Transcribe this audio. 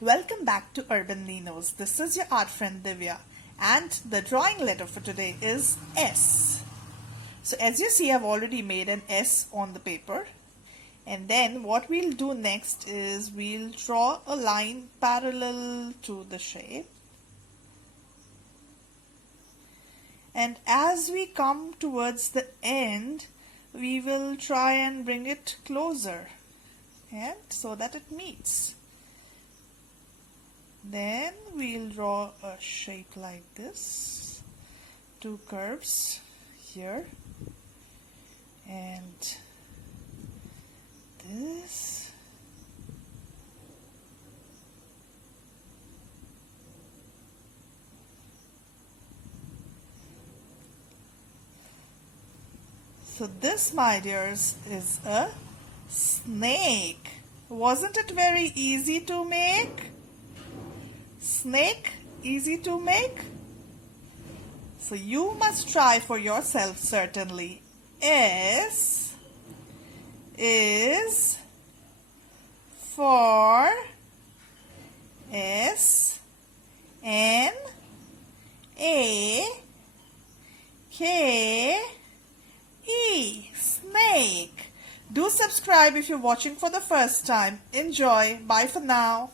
Welcome back to Urban Ninos. This is your art friend Divya, and the drawing letter for today is S. So as you see, I've already made an S on the paper, and then what we'll do next is we'll draw a line parallel to the shape, and as we come towards the end we will try and bring it closer and so that it meets. Then we'll draw a shape like this, two curves here and this. So this, my dears, is a snake. Wasn't it very easy to make? Snake, easy to make? So you must try for yourself certainly. S is for S N A K E, snake. Do subscribe if you're watching for the first time. Enjoy. Bye for now.